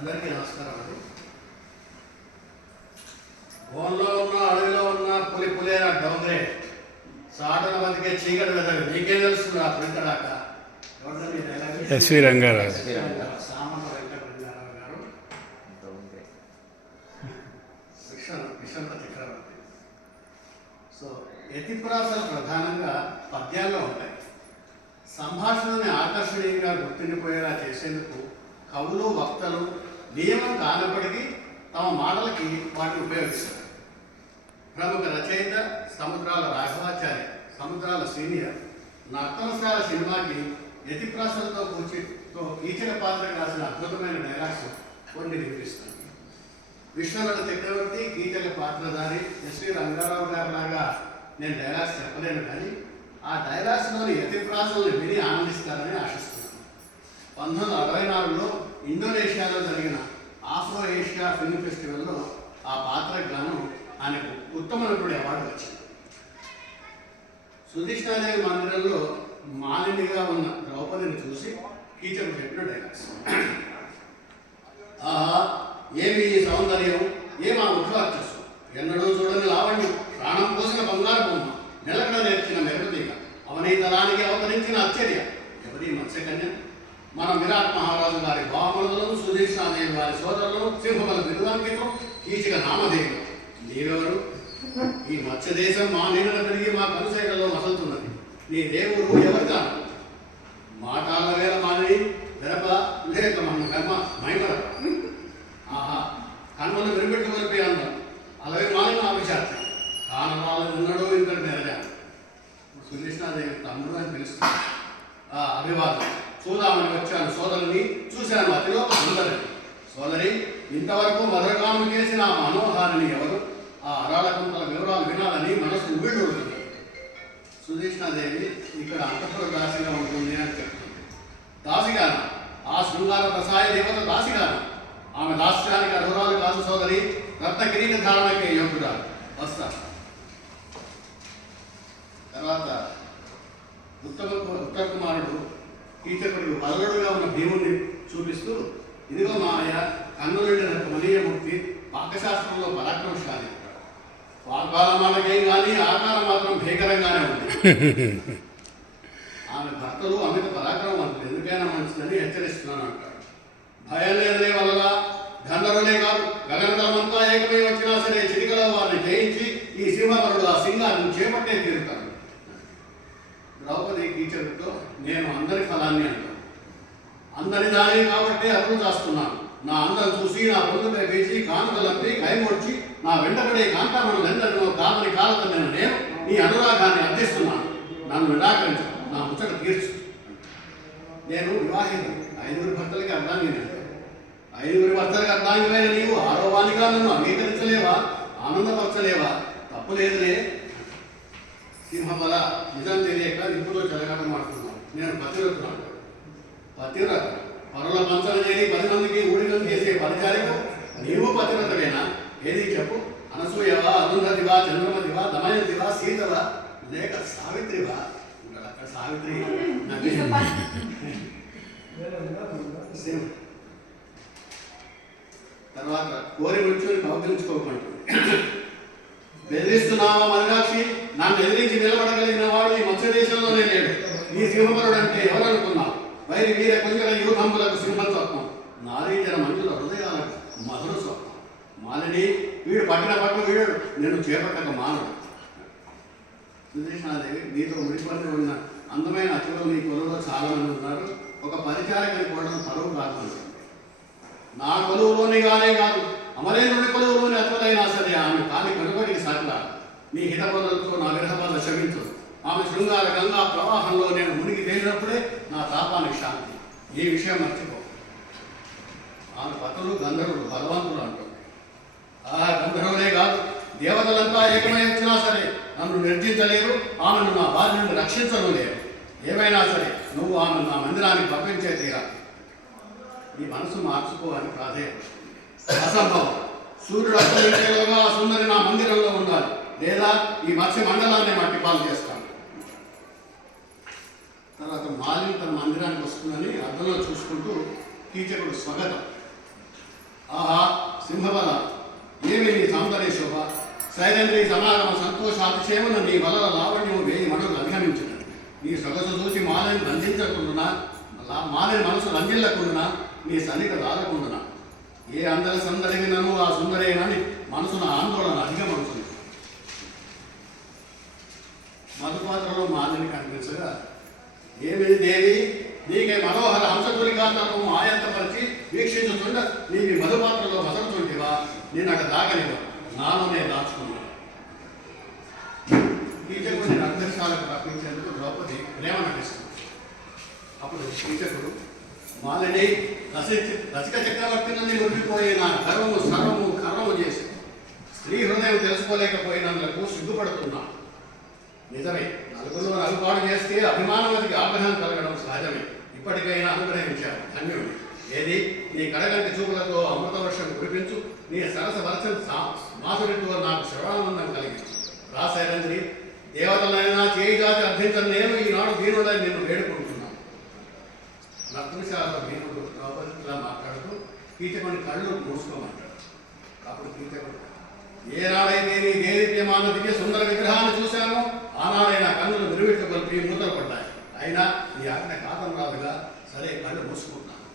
అందరికీ నమస్కారం అండి. భూమిలో ఉన్న అడవిలో ఉన్న పులి పులి అని డౌన్రే సాటన బతికే చీకటి వెదవి నీకే తెలుస్తుంది. ఆ ప్రింటడాక ఎస్వి రంగారావు సామాన్య వెంకట రంగారావు గారు విషంత చక్రవర్తి. సో యతిప్రాసలు ప్రధానంగా పద్యాల్లో ఉంటాయి. సంభాషణని ఆకర్షణీయంగా గుర్తుండిపోయేలా చేసేందుకు కవులు వక్తలు నియమం కానప్పటికీ తమ మాటలకి వాటిని ఉపయోగిస్తారు. ప్రముఖ రచయిత సముద్రాల రాఘవాచార్య, సముద్రాల సీనియర్, నర్తనశాల సినిమాకి యతిప్రాసలతో కీచక పాత్రకు రాసిన అద్భుతమైన డైలాగ్స్ కొన్ని వినిపిస్తాను. విశ్వనాథ చక్రవర్తి కీచక పాత్రధారి ఎస్వి రంగారావు గారి లాగా నేను డైలాగ్స్ చెప్పలేను, కానీ ఆ డైలాగ్స్లోని యతిప్రాసలను విని ఆనందిస్తారని ఆశిస్తున్నాను. 1964లో ఇండోనేషియాలో జరిగిన ఆఫ్రో ఏషియా ఫిల్మ్ ఫెస్టివల్లో ఆ పాత్రకు గాను ఆయనకు ఉత్తమ నటుడి అవార్డు వచ్చింది. సుధిష్టాదేవి మందిరంలో మాలినిగా ఉన్న ద్రౌపదిని చూసి కీచకుడు చెప్పిన డైలాగ్స్. ఆహా, ఏమి ఈ సౌందర్యం, ఏమా ముఖవర్చస్సు, ఎన్నడూ చూడని లావణ్యం, ప్రాణం పోసిన బంగారు బొమ్మ, నిలకడ నేర్చిన మెరుగుతీగ, అవనీతలానికి అవతరించిన ఆశ్చర్య, ఎవరి మత్స్యకన్య, మన విరాట్ మహారాజు గారి బామరులను, సుధీష్ణాదేవి వారి సోదరులను, సింహముల బిరుదాంకితం, కీచక నామదేవులు, నీరెవరు? ఈ మత్స్యదేశం మా నీడన పెరిగి మా కనుసైకల్లో మసలుతున్నది. నీ దేవుడు ఎవరిగా? మాటాల వేల మాని వెరప లేక మన కర్మ మైమర. ఆహా, కన్నులు విరిపెట్టు కొలిపి అందం అలాగే మాలిన అభిషాత్రి కానరాలు ఉన్నాడో ఇంతటి నెరజా. సుధీష్ణాదేవి తమ్ముడు అని పిలుస్తుంది. అభివాదం, చూద్దామని వచ్చాను సోదరుని, చూశాను అతిలో సుందరిని. సోదరి, ఇంతవరకు మధురగానం చేసిన ఆ మనోహారిని ఎవరు? ఆ అరాళ కుంతల వివరాలు వినాలని మనసు ఉవ్విళ్ళూరుతుంది. సుధీష్ణాదేవి ఇక్కడ అంతఃపుర దాసిగా ఉంటుంది అని చెప్తుంది. దాసిగాన? ఆ శృంగార రసాయ దేవత దాసిగాన? ఆమె దాస్యానికి అధురాలు కాదు సోదరి, రత్న కిరీట ధారణకే యోగ్యురాలు. వస్తా. తర్వాత ఉత్తర కుమారుడు కీచకుడు బలలుడుగా ఉన్న భీముడిని చూపిస్తూ, ఇదిగో మాయ కన్నులుండిన మనీయమూర్తి, పాకశాస్త్రంలో పరాక్రమశాలి. వాగ్బాల మాటకేం కానీ ఆకారం మాత్రం భీకరంగానే ఉంది. ఆమె భర్తలు అమిత పరాక్రమవంతులు, ఎందుకైనా మంచిదని హెచ్చరిస్తున్నాను అంటాడు. భయం లేదనే వల్ల గంధర్వులే కాదు గగనతలమంతా ఏకమై వచ్చినా సరే చిటికలో వారిని జయించి ఈ సింహవరుడు ఆ సింగాన్ని చేపట్టే తీరుతాడు. ద్రౌపది కీచకుడితో, నేను అందరి ఫలాన్ని అంటాను, అందరి దాని కాబట్టి అదుపు చేస్తున్నాను. నా అందం చూసి నా పొందుపై వేసి కానుకలంపై కైమోడ్చి నా వెంటబడే కాంతామణులెందరినో కాదని కాదని నేను నీ అనురాగాన్ని అర్థిస్తున్నాను. నన్ను నిరాకరించు, నా ముచ్చట తీర్చు. నేను వివాహితుడు, 5 భర్తలకి అర్ధాంగి. 5 భర్తలకు అర్ధాంగిమైన నీవు ఆరోవానిగా నన్ను అంగీకరించలేవా, ఆనందపరచలేవా? తప్పులేదులే. సింహబల నిజం తెలియక నిప్పులో చెలగాట మాడుతున్నాను. నేను పతివ్రతున్నాను. పతివ్రత పరుల పంచన చేరి 10 మందికి ఊడిగం చేసే పరిచారికు నీవు పతివ్రతవేనా? ఏది చెప్పు. అనసూయవా, అరుంధతివా, చంద్రమతివా, దమయంతివా, సీతవా, లేక సావిత్రివా? అక్కడ సావిత్రి తర్వాత కోరి మృత్యుని కౌగిలించుకోకుంటుంది. బెదిరిస్తున్నావా మధురాక్షి? నన్ను ఎదిరించి నిలబడగలిగిన వాడు ఈ మత్స్య దేశంలోనే లేడు. ఈ సింహపరుడు అంటే ఎవరనుకున్నావు? వైరి వీర కొంచెల యూథంబులకు సింహత్వం, నారీజన మంజుల హృదయాలకు మధుర స్వప్నం. మాలిని, వీడు పట్టిన పట్టు వీడు, నేను చేపట్టక మానడు. సుధీష్ణాదేవి, నీతో ముడిపడి ఉన్న అందమైన అతిథులు నీ కొలువులో చాలా మంది ఉన్నారు. ఒక పరిచారకుని కూడా పరువు కాదు. నా కొలువులోనిగానే కాదు, అమరేంద్రుడి కొలువులోని అతిథులైనా సరే ఆమె కాని కనుగొడికి సాగిలా. నీ హితబదులతో నా విరహబాధ క్షమించు. ఆమె శృంగార గంగా ప్రవాహంలో నేను మునిగి తేలినప్పుడే నా తాపానికి శాంతి. ఈ విషయం మర్చిపో. ఆమె పతులు గంధర్వులు బలవంతులు అంటుంది. గంధర్వులే కాదు, దేవతలంతా ఏకమై వచ్చినా సరే నన్ను నిర్జించలేరు, ఆమెను నా బాధ నుండి రక్షించడం లేదు. ఏమైనా సరే నువ్వు ఆమెను నా మందిరానికి పంపించే తీరా. నీ మనసు మార్చుకో అని ప్రాధేయపడుతుంది. అసంభవం. సూర్యుడు అస్తమించేలోగా ఆ సుందరి నా మందిరంలో ఉండాలి, లేదా ఈ మత్స్య మండలాన్ని మట్టిపాలు చేస్తాను. తర్వాత మాలిని తన మందిరానికి వస్తుందని అర్థంలో చూసుకుంటూ కీచకుడు స్వాగతం ఆహా సింహబల ఏమి నీ సౌందర్య శోభ శైలేంద్రి సమాగమ సంతోషాతిశయమున నీ వలన లావణ్యము వేయి మడులు అధిగమించిన నీ సొగసు చూసి మాలని రంజించకుండునా మాలని మనసు రంజిల్లకుండునా నీ సన్నిధి రాలకుండునా ఏ అందరి సందడిగినను ఆ సుందరేనని మనసున ఆందోళన అధిగమవుతుంది. మధుపాత్రలో మాలిని కనిపించగా ఏమిది దేవి నీకే మనోహర హంసతులికాతను ఆయంతపరిచి వీక్షించుతుండ నీవి మధుపాత్రలో బసరుతుంటివా నేను అక్కడ దాగనివా నాలోనే దాచుకున్నా. కీచకుడు నేను అర్థశాలకు రప్పించేందుకు ద్రౌపది ప్రేమ నటిస్తుంది. అప్పుడు కీచకుడు మాలిని రసిక చక్రవర్తి నుండి మురిగిపోయి నా గర్వము సర్వము కర్వము చేసి స్త్రీ హృదయం తెలుసుకోలేకపోయినందుకు సిగ్గుపడుతున్నా. నిజమే, నలుగురు నలుపాడు చేస్తే అభిమానవతికి ఆగ్రహం కలగడం సహజమే. ఇప్పటికైనా అనుగ్రహించారు ధన్యుడు. ఏది నీ కడగంటి చూపులతో అమృత వర్షం కురిపించు, నీ సరస వర్షం మాధురితో నాకు శ్రవణానందం కలిగించు. రాశైరంద్రి దేవతలైనా చేయి జాతి అర్థించని నేను ఈనాడు దీనుడై నిన్ను వేడుకుంటున్నాను. నర్తనశాల భీముడు ద్రౌపదిలా మాట్లాడుతూ కీచకుని కళ్ళు మూసుకోమంటాడు. అప్పుడు కీచకుడు ఏనాడైతే నీ దేదీప్యమాన దివ్య సుందర విగ్రహాన్ని చూశానో ఆనాడైనా కన్నులు విరువిట్టు కొలిపి మూతలు పడ్డాయి. అయినా నీ ఆజ్ఞ కాదం రాదుగా సరే కళ్ళు మూసుకుంటున్నాను.